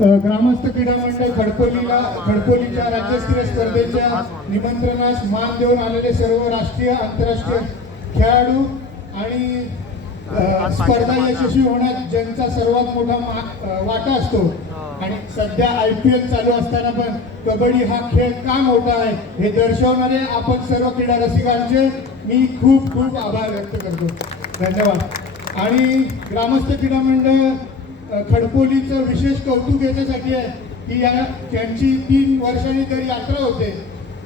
ग्रामस्थ क्रीडा मंडळ खडकोलीच्या राज्यस्तरीय स्पर्धेच्या निमंत्रणास मान देऊन आलेले सर्व राष्ट्रीय आंतरराष्ट्रीय खेळाडू आणि स्पर्धा यशस्वी होण्यात ज्यांचा सर्वात मोठा वाटा असतो आणि सध्या IPL चालू असताना पण कबड्डी हा खेळ का मोठा आहे हे दर्शवणारे आपण सर्व क्रीडा रसिकांचे मी खूप खूप आभार व्यक्त करतो. धन्यवाद. आणि ग्रामस्थ क्रीडा मंडळ खडकोलीचं विशेष कौतुक याच्यासाठी आहे की त्यांची 3 वर्षांनी तरी यात्रा होते.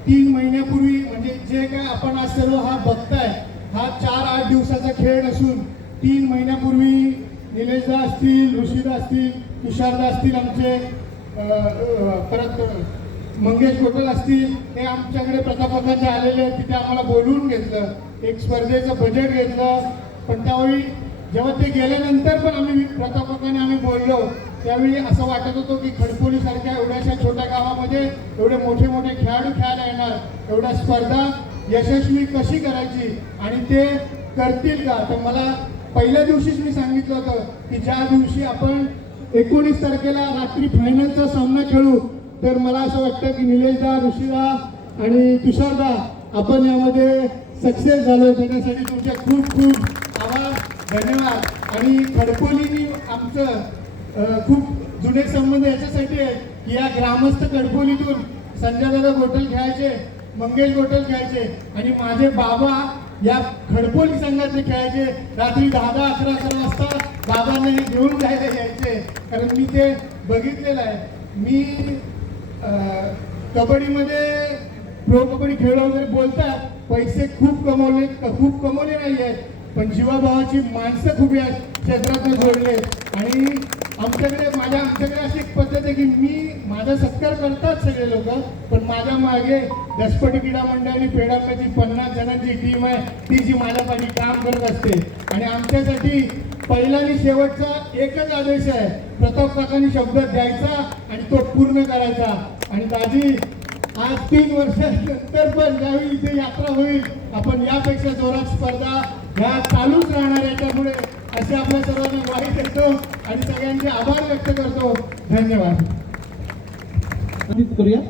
3 महिन्यापूर्वी म्हणजे जे काय आपण आज सर्व हा बघताय हा 4-8 दिवसाचा खेळ नसून 3 महिन्यापूर्वी निलेशदा असतील, ऋषीदा असतील, तुषारदा असतील, आमचे परत मंगेश गोटल असतील, हे आमच्याकडे प्रतापकाचे आलेले तिथे आम्हाला बोलवून घेतलं, एक स्पर्धेचं बजेट घेतलं. पण त्यावेळी जेव्हा ते गेल्यानंतर पण आम्ही प्रतापकाने बोललो त्यावेळी असं वाटत होतं की खडकोलीसारख्या एवढ्याशा छोट्या गावामध्ये एवढे मोठे मोठे खेळाडू खेळायला येणार, एवढ्या स्पर्धा यशस्वी कशी करायची आणि ते करतील का. तर मला पहिल्या दिवशीच मी सांगितलं होतं की ज्या दिवशी आपण 19 तारखेला रात्री फायनलचा सामना खेळू तर मला असं वाटतं की निलेशदा, ऋषीदा आणि तुषारदा आपण यामध्ये सक्सेस झालो. त्याच्यासाठी तुमचे खूप खूप आभार, धन्यवाद. आणि खडकोलीनी आमचं खूप जुने संबंध याच्यासाठी आहे की या ग्रामस्थ खडकोलीतून संजयदादा गोटल खेळायचे, मंगेश गोटल खेळायचे आणि माझे बाबा या खडकोली संघातले खेळायचे. रात्री 10-11 वाजता बाबांना हे घेऊन जायला यायचे कारण मी ते बघितलेलं आहे. मी कबड्डीमध्ये प्रो कबड्डी खेळ वगैरे बोलतात, पैसे खूप कमवले नाही आहेत पण जीवाभावाची माणसं खूप या क्षेत्रात जोडले. आणि आमच्याकडे अशी एक पद्धत आहे की माझा सत्कार करतात सगळे लोक पण माझ्या मागे दसपटी क्रीडा मंडळाने पेडांची 50 जणांची टीम आहे ती जी माझ्या पाठी काम करत असते. आणि आमच्यासाठी पहिला आणि शेवटचा एकच आदेश आहे, प्रताप काकांनी शब्द द्यायचा आणि तो पूर्ण करायचा. आणि दाजी आज 3 वर्षानंतर पण ज्यावेळी इथे यात्रा होईल आपण यापेक्षा जोरात स्पर्धा ह्या चालूच राहणार याच्यामुळे असे आपल्या सर्वांना ग्वाही देतो आणि सगळ्यांचे आभार व्यक्त करतो. धन्यवाद. करूया.